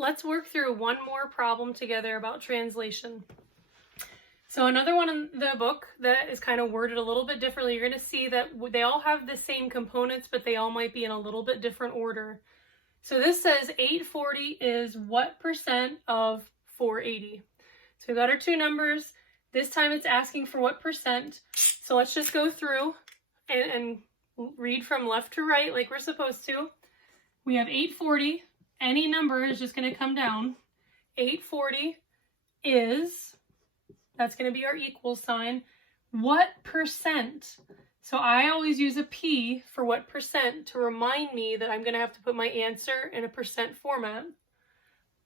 let's work through one more problem together about translation. So another one in the book that is kind of worded a little bit differently. You're going to see that they all have the same components, but they all might be in a little bit different order. So this says 840 is what percent of 480? So we've got our two numbers. This time it's asking for what percent. So let's just go through and read from left to right like we're supposed to. We have 840. Any number is just going to come down. 840 is, that's going to be our equal sign. What percent? So I always use a P for what percent to remind me that I'm going to have to put my answer in a percent format.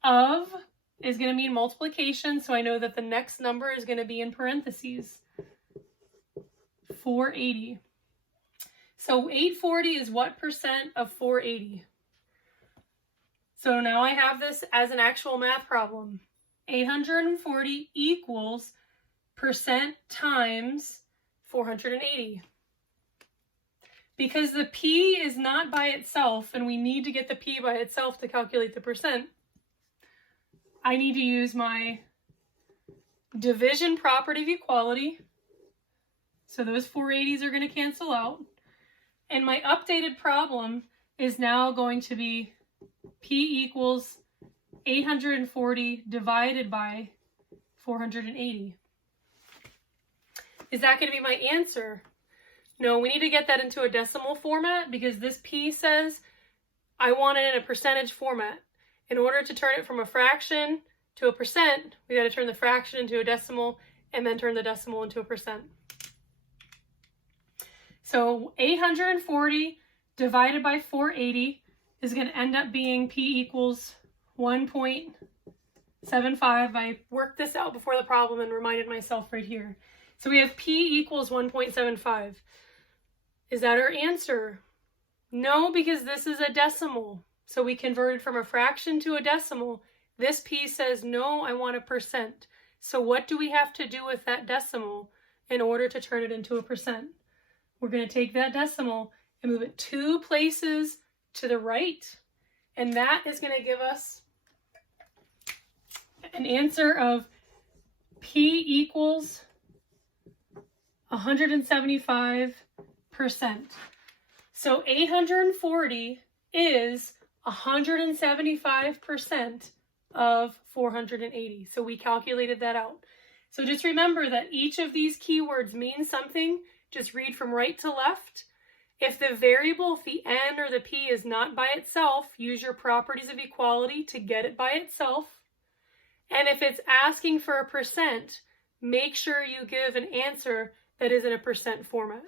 Of is going to mean multiplication, so I know that the next number is going to be in parentheses. 480. So 840 is what percent of 480? So now I have this as an actual math problem. 840 equals percent times 480. Because the P is not by itself, and we need to get the P by itself to calculate the percent, I need to use my division property of equality. So those 480s are going to cancel out. And my updated problem is now going to be P equals 840 divided by 480. Is that going to be my answer? No, we need to get that into a decimal format because this P says I want it in a percentage format. In order to turn it from a fraction to a percent, we got to turn the fraction into a decimal and then turn the decimal into a percent. So 840 divided by 480 is going to end up being P equals 1.75. I worked this out before the problem and reminded myself right here. So we have P equals 1.75. Is that our answer? No, because this is a decimal. So we converted from a fraction to a decimal. This P says, no, I want a percent. So what do we have to do with that decimal in order to turn it into a percent? We're going to take that decimal and move it 2 places to the right. And that is going to give us an answer of P equals 175%. So 840 is 175% of 480. So we calculated that out. So just remember that each of these keywords means something. Just read from right to left. If the variable, if the N or the P is not by itself, use your properties of equality to get it by itself. And if it's asking for a percent, make sure you give an answer that is in a percent format.